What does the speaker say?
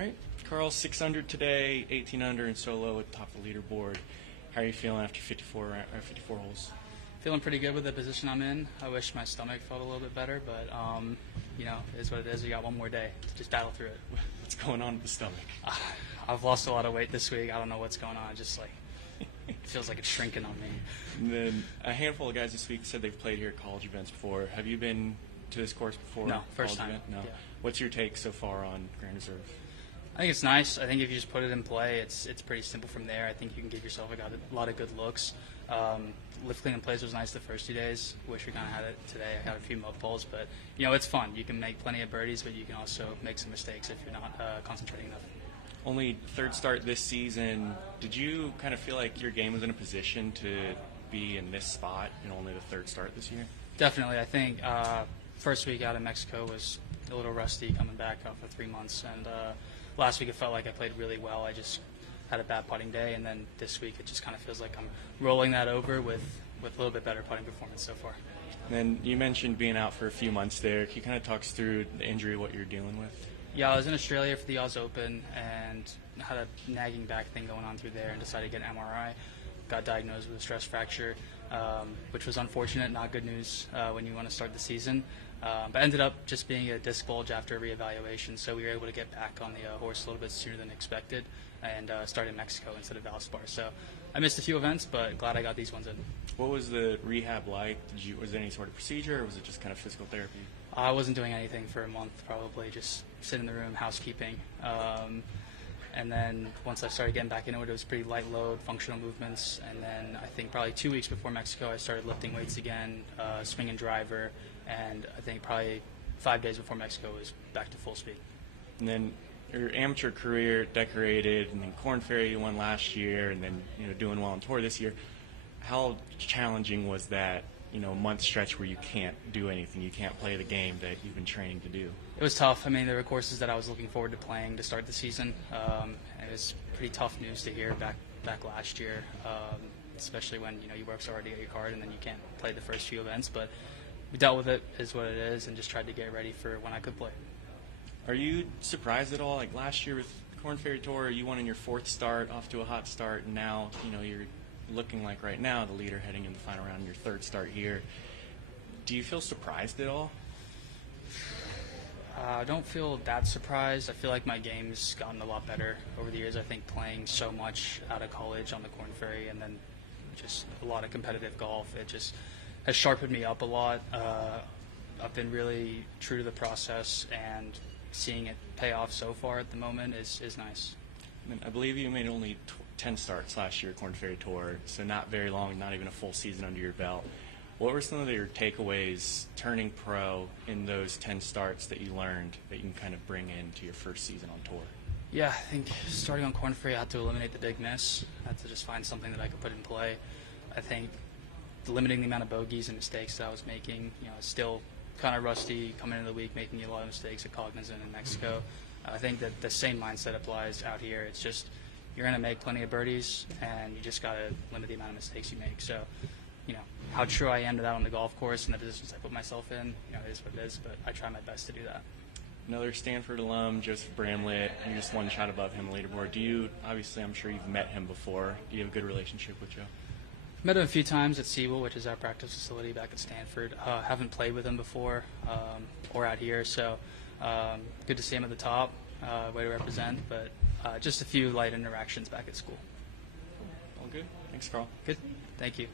All right, Karl, 6 under today, 18 under in solo at the top of the leaderboard. How are you feeling after 54 holes? Feeling pretty good with the position I'm in. I wish my stomach felt a little bit better, but it is what it is. We got one more day to just battle through it. What's going on with the stomach? I've lost a lot of weight this week. I don't know what's going on. Just like it feels like it's shrinking on me. And then a handful of guys this week said they've played here at college events before. Have you been to this course before? No, first time. Event? No. Yeah. What's your take so far on Grand Reserve? I think it's nice. I think if you just put it in play, it's pretty simple from there. I think you can give yourself a lot of good looks. Lifting in place was nice the first 2 days. Wish we kind of had it today. I got a few mud balls, but it's fun. You can make plenty of birdies, but you can also make some mistakes if you're not concentrating enough. Only third start this season. Did you kind of feel like your game was in a position to be in this spot in only the third start this year? Definitely. I think first week out in Mexico was a little rusty coming back after 3 months, and last week it felt like I played really well. I just had a bad putting day, and then this week it just kind of feels like I'm rolling that over with a little bit better putting performance so far. And then you mentioned being out for a few months there. Can you kind of talk us through the injury, what you're dealing with? Yeah, I was in Australia for the Oz Open and had a nagging back thing going on through there and decided to get an MRI. Got diagnosed with a stress fracture, which was unfortunate, not good news when you want to start the season. But ended up just being a disc bulge after a reevaluation, so we were able to get back on the horse a little bit sooner than expected and start in Mexico instead of Valspar. So I missed a few events, but glad I got these ones in. What was the rehab like? Was there any sort of procedure, or was it just kind of physical therapy? I wasn't doing anything for a month, probably just sit in the room, housekeeping. And then once I started getting back into it, it was pretty light load, functional movements. And then I think probably 2 weeks before Mexico, I started lifting weights again, swing and driver. And I think probably 5 days before Mexico was back to full speed. And then your amateur career decorated, and then Korn Ferry you won last year, and then doing well on tour this year. How challenging was that month stretch where you can't do anything, you can't play the game that you've been training to do? It was tough. I mean, there were courses that I was looking forward to playing to start the season. It was pretty tough news to hear back last year, especially when you work so hard to get your card and then you can't play the first few events. But we dealt with it, is what it is, and just tried to get ready for when I could play. Are you surprised at all? Like last year with Korn Ferry Tour, you won in your fourth start, off to a hot start, and now you're looking like right now the leader heading in the final round, your third start here. Do you feel surprised at all? I don't feel that surprised. I feel like my game's gotten a lot better over the years. I think playing so much out of college on the Korn Ferry and then just a lot of competitive golf, it just has sharpened me up a lot. I've been really true to the process, and seeing it pay off so far at the moment is nice. And I believe you made only 10 starts last year at Korn Ferry Tour, so not very long, not even a full season under your belt. What were some of your takeaways turning pro in those 10 starts that you learned that you can kind of bring into your first season on tour? Yeah, I think starting on Korn Ferry, I had to eliminate the big miss. I had to just find something that I could put in play. I think limiting the amount of bogeys and mistakes that I was making, still kind of rusty coming into the week, making a lot of mistakes at Cognizant in Mexico. I think that the same mindset applies out here. It's just you're going to make plenty of birdies, and you just got to limit the amount of mistakes you make. So, how true I am to that on the golf course and the positions I put myself in, it is what it is, but I try my best to do that. Another Stanford alum, Joseph Bramlett, you're just one shot above him on the leaderboard. Obviously, I'm sure you've met him before. Do you have a good relationship with Joe? Met him a few times at Siebel, which is our practice facility back at Stanford. Haven't played with him before or out here, so good to see him at the top. Way to represent, but just a few light interactions back at school. All good. Thanks, Karl. Good. Thank you.